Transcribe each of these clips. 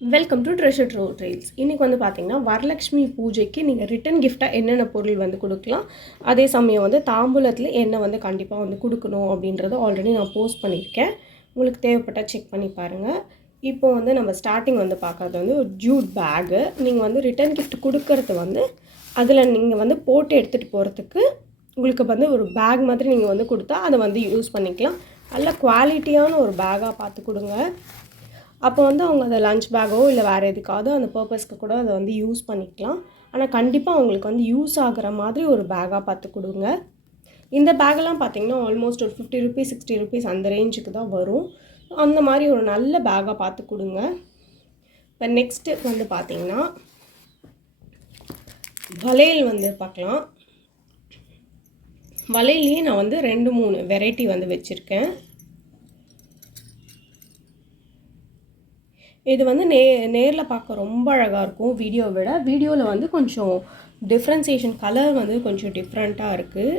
Welcome to treasure draw trails. இன்றைக்கி வந்து பார்த்திங்கன்னா வரலட்சுமி பூஜைக்கு நீங்கள் ரிட்டன் கிஃப்டாக என்னென்ன பொருள் வந்து கொடுக்கலாம், அதே சமயம் வந்து தாம்பூலத்தில் என்ன வந்து கண்டிப்பாக வந்து கொடுக்கணும் அப்படின்றத ஆல்ரெடி நான் போஸ்ட் பண்ணியிருக்கேன். உங்களுக்கு தேவைப்பட்டால் செக் பண்ணி பாருங்கள். இப்போ வந்து நம்ம ஸ்டார்டிங் வந்து பார்க்குறது வந்து ஒரு ஜூட் பேகு. நீங்கள் வந்து ரிட்டன் கிஃப்ட் கொடுக்கறது வந்து அதில் நீங்கள் வந்து போட்டு எடுத்துகிட்டு போகிறதுக்கு உங்களுக்கு வந்து ஒரு பேக் மாதிரி நீங்கள் வந்து கொடுத்தா அதை வந்து யூஸ் பண்ணிக்கலாம். நல்ல குவாலிட்டியான ஒரு பேக்காக பார்த்து கொடுங்க. அப்போ வந்து அவங்க அதை லஞ்ச் பேக்கோ இல்லை வேறு எதுக்காவது அந்த பர்பஸ்க்கு கூட அதை வந்து யூஸ் பண்ணிக்கலாம். ஆனால் கண்டிப்பாக அவங்களுக்கு வந்து யூஸ் ஆகிற மாதிரி ஒரு பேக்காக பார்த்து கொடுங்க. இந்த பேக்கெல்லாம் பார்த்திங்கன்னா ஆல்மோஸ்ட் ஒரு ₹50 ₹60 அந்த ரேஞ்சுக்கு தான் வரும். அந்த மாதிரி ஒரு நல்ல பேக்காக பார்த்து கொடுங்க. இப்போ நெக்ஸ்ட்டு வந்து பார்த்திங்கன்னா வளையல் வந்து பார்க்கலாம். வளையல்லையே நான் வந்து 2-3 வெரைட்டி வந்து வச்சுருக்கேன். இது வந்து நேரில் பார்க்க ரொம்ப அழகாக இருக்கும் வீடியோவை விட. வீடியோவில் வந்து கொஞ்சம் டிஃப்ரென்சியேஷன் கலர் வந்து கொஞ்சம் டிஃப்ரெண்ட்டாக இருக்குது.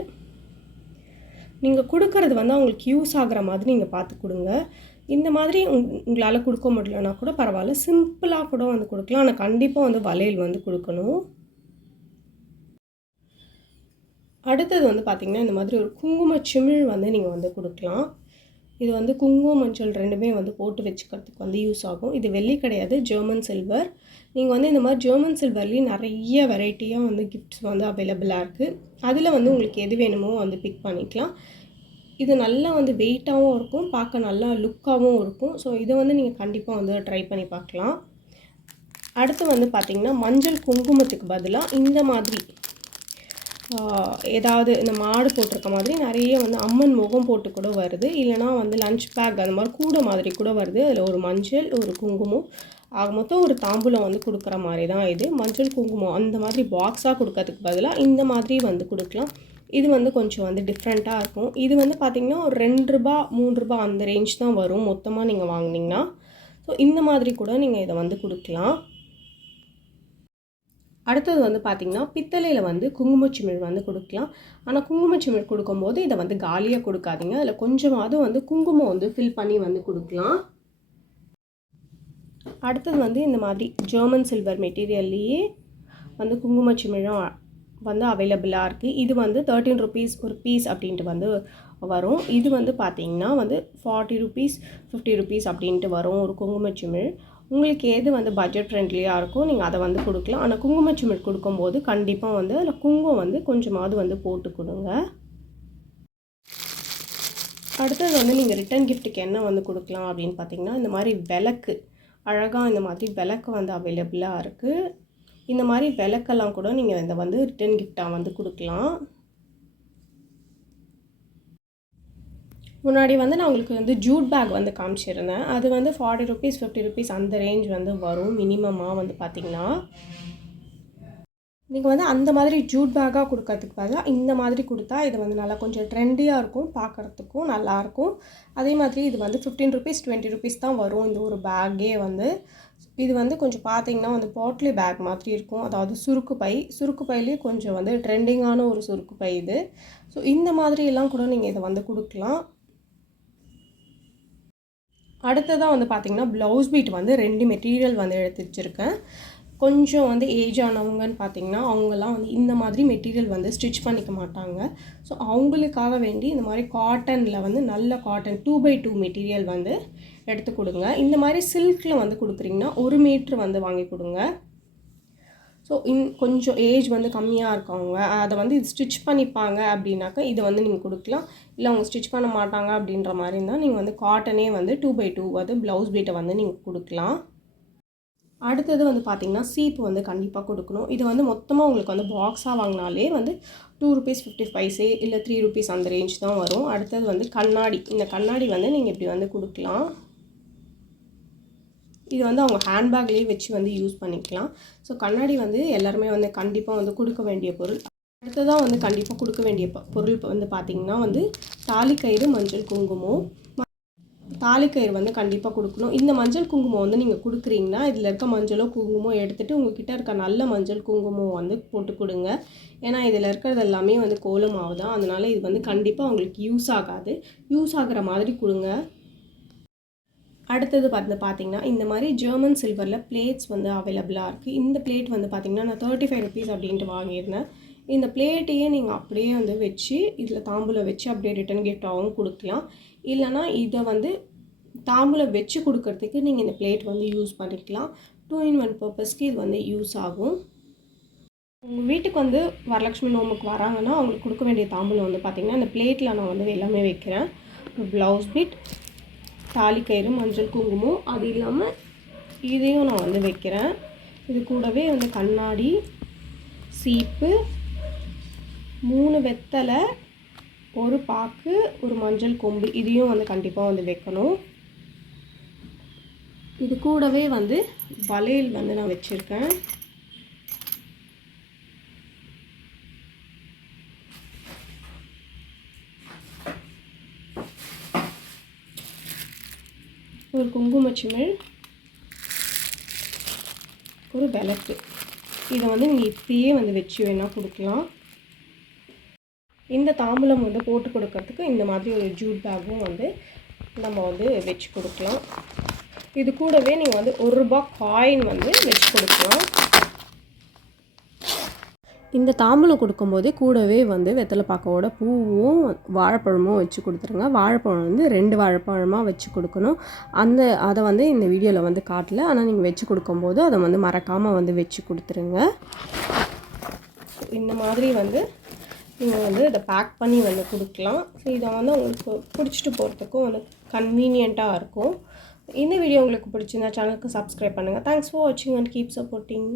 நீங்கள் கொடுக்கறது வந்து அவங்களுக்கு யூஸ் ஆகிற மாதிரி நீங்கள் பார்த்து கொடுங்க. இந்த மாதிரி உங்களால் கொடுக்க முடியலன்னா கூட பரவாயில்ல, சிம்பிளாக கூட வந்து கொடுக்கலாம். ஆனால் கண்டிப்பாக வந்து வளையல் வந்து கொடுக்கணும். அடுத்தது வந்து பார்த்திங்கன்னா இந்த மாதிரி ஒரு குங்கும சிமிழ் வந்து நீங்கள் வந்து கொடுக்கலாம். இது வந்து குங்குமம் மஞ்சள் ரெண்டுமே வந்து போட்டு வச்சுக்கிறதுக்கு வந்து யூஸ் ஆகும். இது வெள்ளி கிடையாது, ஜெர்மன் சில்வர். நீங்கள் வந்து இந்த மாதிரி ஜெர்மன் சில்வர்லேயும் நிறைய வெரைட்டியாக வந்து கிஃப்ட்ஸ் வந்து அவைலபிளாக இருக்குது. அதில் வந்து உங்களுக்கு எது வேணுமோ வந்து பிக் பண்ணிக்கலாம். இது நல்லா வந்து வெயிட்டாகவும் இருக்கும், பார்க்க நல்லா லுக்காகவும் இருக்கும். ஸோ இதை வந்து நீங்கள் கண்டிப்பாக வந்து ட்ரை பண்ணி பார்க்கலாம். அடுத்து வந்து பார்த்திங்கன்னா மஞ்சள் குங்குமத்துக்கு பதிலாக இந்த மாதிரி ஏதாவது இந்த மாடு போட்டிருக்க மாதிரி நிறைய வந்து அம்மன் முகம் போட்டு கூட வருது. இல்லைனா வந்து லஞ்ச் பேக் அந்த மாதிரி கூட மாதிரி கூட வருது. அதில் ஒரு மஞ்சள் ஒரு குங்குமம் ஆக மொத்தம் ஒரு தாம்பூலம் வந்து கொடுக்குற மாதிரி தான் இது. மஞ்சள் குங்குமம் அந்த மாதிரி பாக்ஸாக கொடுக்கறதுக்கு பதிலாக இந்த மாதிரி வந்து கொடுக்கலாம். இது வந்து கொஞ்சம் வந்து டிஃப்ரெண்ட்டாக இருக்கும். இது வந்து பார்த்திங்கன்னா ஒரு ₹2 ₹3 அந்த ரேஞ்ச் தான் வரும் மொத்தமாக நீங்கள் வாங்கினீங்கன்னா. ஸோ இந்த மாதிரி கூட நீங்கள் இதை வந்து கொடுக்கலாம். அடுத்தது வந்து பார்த்திங்கன்னா பித்தளையில் வந்து குங்குமச்சிமிழ் வந்து கொடுக்கலாம். ஆனால் குங்குமச்சிமிழ் கொடுக்கும்போது இதை வந்து காலியாக கொடுக்காதீங்க. அதில் கொஞ்சமாவது வந்து குங்குமம் வந்து ஃபில் பண்ணி வந்து கொடுக்கலாம். அடுத்தது வந்து இந்த மாதிரி ஜெர்மன் சில்வர் மெட்டீரியல்லையே வந்து குங்குமச்சிமிழும் வந்து அவைலபிளாக இருக்குது. இது வந்து ₹13 ஒரு பீஸ் அப்படின்ட்டு வந்து வரும். இது வந்து பார்த்திங்கன்னா வந்து ₹40 ₹50 அப்படின்ட்டு வரும் ஒரு குங்குமச்சிமிழ். உங்களுக்கு எது வந்து பட்ஜெட் ஃப்ரெண்ட்லியாக இருக்கும் நீங்கள் அதை வந்து கொடுக்கலாம். ஆனால் குங்குமச்சிமிழ் கொடுக்கும்போது கண்டிப்பாக வந்து அதில் குங்குமம் வந்து கொஞ்சமாவது வந்து போட்டு கொடுங்க. அடுத்தது வந்து நீங்கள் ரிட்டன் கிஃப்ட்டுக்கு என்ன வந்து கொடுக்கலாம் அப்படின்னு பார்த்தீங்கன்னா இந்த மாதிரி விளக்கு, அழகாக இந்த மாதிரி விளக்கு வந்து அவைலபிளாக இருக்குது. இந்த மாதிரி விளக்கெல்லாம் கூட நீங்கள் இதை வந்து ரிட்டன் கிஃப்டாக வந்து கொடுக்கலாம். முன்னாடி வந்து நான் உங்களுக்கு வந்து ஜூட் பேக் வந்து காமிச்சிருந்தேன். அது வந்து ₹40 ₹50 அந்த ரேஞ்ச் வந்து வரும் மினிமமாக வந்து பார்த்திங்கன்னா. நீங்கள் வந்து அந்த மாதிரி ஜூட் பேக்காக கொடுக்கறதுக்கு பதிலாக இந்த மாதிரி கொடுத்தா இது வந்து நல்லா கொஞ்சம் ட்ரெண்டியாக இருக்கும், பார்க்குறதுக்கும் நல்லாயிருக்கும். அதே மாதிரி இது வந்து ₹15 ₹20 தான் வரும் இந்த ஒரு பேக்கே வந்து. இது வந்து கொஞ்சம் பார்த்திங்கன்னா வந்து பாட்லி பேக் மாதிரி இருக்கும். அதாவது சுருக்கு பைலேயே கொஞ்சம் வந்து ட்ரெண்டிங்கான ஒரு சுருக்கு பை இது. ஸோ இந்த மாதிரியெல்லாம் கூட நீங்கள் இதை வந்து கொடுக்கலாம். அடுத்ததாக வந்து பார்த்திங்கன்னா ப்ளவுஸ் பீட் வந்து 2 மெட்டீரியல் வந்து எடுத்து வச்சுருக்கேன். கொஞ்சம் வந்து ஏஜ் ஆனவங்கன்னு பார்த்திங்கன்னா அவங்கெல்லாம் வந்து இந்த மாதிரி மெட்டீரியல் வந்து ஸ்டிச் பண்ணிக்க மாட்டாங்க. ஸோ அவங்களுக்காக வேண்டி இந்த மாதிரி காட்டனில் வந்து நல்ல காட்டன் 2x2 மெட்டீரியல் வந்து எடுத்து கொடுங்க. இந்த மாதிரி சில்கில் வந்து கொடுக்குறீங்கன்னா 1 மீட்ரு வந்து வாங்கி கொடுங்க. ஸோ கொஞ்சம் ஏஜ் வந்து கம்மியாக இருக்கவங்க அதை வந்து இது ஸ்டிச் பண்ணிப்பாங்க அப்படின்னாக்கா இதை வந்து நீங்கள் கொடுக்கலாம். இல்லை அவங்க ஸ்டிச் பண்ண மாட்டாங்க அப்படின்ற மாதிரி இருந்தால் நீங்கள் வந்து காட்டனே வந்து 2x2 வந்து ப்ளவுஸ் பீட்டை வந்து நீங்கள் கொடுக்கலாம். அடுத்தது வந்து பார்த்திங்கன்னா சீப்பு வந்து கண்டிப்பாக கொடுக்கணும். இது வந்து மொத்தமாக உங்களுக்கு வந்து பாக்ஸாக வாங்கினாலே வந்து ₹2.50 இல்லை ₹3 அந்த ரேஞ்ச் தான் வரும். அடுத்தது வந்து கண்ணாடி. இந்த கண்ணாடி வந்து நீங்கள் இப்படி வந்து கொடுக்கலாம். இது வந்து அவங்க ஹேண்ட்பேக்லேயே வச்சு வந்து யூஸ் பண்ணிக்கலாம். ஸோ கண்ணாடி வந்து எல்லாருமே வந்து கண்டிப்பாக வந்து கொடுக்க வேண்டிய பொருள். அடுத்ததாக வந்து கண்டிப்பாக கொடுக்க வேண்டிய பொருள் வந்து பார்த்திங்கன்னா வந்து தாலிக்கயிறு, மஞ்சள் குங்குமம். தாலிக்கயிறு வந்து கண்டிப்பாக கொடுக்கணும். இந்த மஞ்சள் குங்குமம் வந்து நீங்கள் கொடுக்குறீங்கன்னா இதில் இருக்க மஞ்சளோ குங்குமம் எடுத்துகிட்டு உங்கள்கிட்ட இருக்க நல்ல மஞ்சள் குங்குமம் வந்து போட்டு கொடுங்க. ஏன்னா இதில் இருக்கிறது எல்லாமே வந்து கோலமாவு தான். அதனால் இது வந்து கண்டிப்பாக உங்களுக்கு யூஸ் ஆகாது. யூஸ் ஆகிற மாதிரி கொடுங்க. அடுத்தது பார்த்தீங்கன்னா இந்த மாதிரி ஜெர்மன் சில்வரில் பிளேட்ஸ் வந்து அவைலபிளாக இருக்குது. இந்த பிளேட் வந்து பார்த்திங்கன்னா நான் 35 ருபீஸ் அப்படின்ட்டு வாங்கியிருந்தேன். இந்த பிளேட்டையே நீங்கள் அப்படியே வந்து வச்சு இதில் தாம்பூலம் வச்சு அப்படியே ரிட்டன் கிஃப்டாகவும் கொடுக்கலாம். இல்லைனா இதை வந்து தாம்பூலம் வச்சு கொடுக்கறதுக்கு நீங்கள் இந்த பிளேட் வந்து யூஸ் பண்ணிக்கலாம். 2 in 1 பர்பஸ்க்கு இது வந்து யூஸ் ஆகும். உங்கள் வீட்டுக்கு வந்து வரலட்சுமி நோம்புக்கு வராங்கன்னா அவங்களுக்கு கொடுக்க வேண்டிய தாம்பூலம் வந்து பார்த்திங்கன்னா இந்த பிளேட்டில் நான் வந்து எல்லாமே வைக்கிறேன். ப்ளவுஸ் பீட், தாலிக்கயிறு, மஞ்சள் குங்குமம், அது இல்லாமல் இதையும் நான் வந்து வைக்கிறேன். இது கூடவே வந்து கண்ணாடி, சீப்பு, 3 வெத்தலை, ஒரு பாக்கு, ஒரு மஞ்சள் கொம்பு, இதையும் வந்து கண்டிப்பாக வந்து வைக்கணும். இது கூடவே வந்து வளையல் வந்து நான் வச்சுருக்கேன். ஒரு குங்குமச்சிமிழ், ஒரு விளக்கு. இதை வந்து நீங்கள் இப்படியே வந்து வச்சு வேணால் கொடுக்கலாம். இந்த தாம்பூலம் வந்து போட்டு கொடுக்கறதுக்கு இந்த மாதிரி ஒரு ஜூட் பேக்கும் வந்து நம்ம வந்து வச்சு கொடுக்கலாம். இது கூடவே நீங்கள் வந்து ₹1 காயின் வந்து வச்சு கொடுக்கலாம். இந்த தாம்பூலம் கொடுக்கும்போதே கூடவே வந்து வெத்தலை பாக்கோட பூவும் வாழைப்பழமும் வச்சு கொடுத்துருங்க. வாழைப்பழம் வந்து 2 வாழைப்பழமாக வச்சு கொடுக்கணும். அதை வந்து இந்த வீடியோவில் வந்து காட்டல, ஆனால் நீங்கள் வச்சு கொடுக்கும்போது அதை வந்து மறக்காமல் வந்து வச்சு கொடுத்துருங்க. இந்த மாதிரி வந்து நீங்கள் வந்து இதை பேக் பண்ணி வந்து கொடுக்கலாம். ஸோ இதை வந்து உங்களுக்கு பிடிச்சிட்டு போகிறதுக்கும் வந்து கன்வீனியண்ட்டாக இருக்கும். இந்த வீடியோ உங்களுக்கு பிடிச்சிருந்தா சேனலுக்கு சப்ஸ்கிரைப் பண்ணுங்கள். தேங்க்ஸ் ஃபார் வாட்சிங் அண்ட் கீப் சப்போர்ட்டிங்.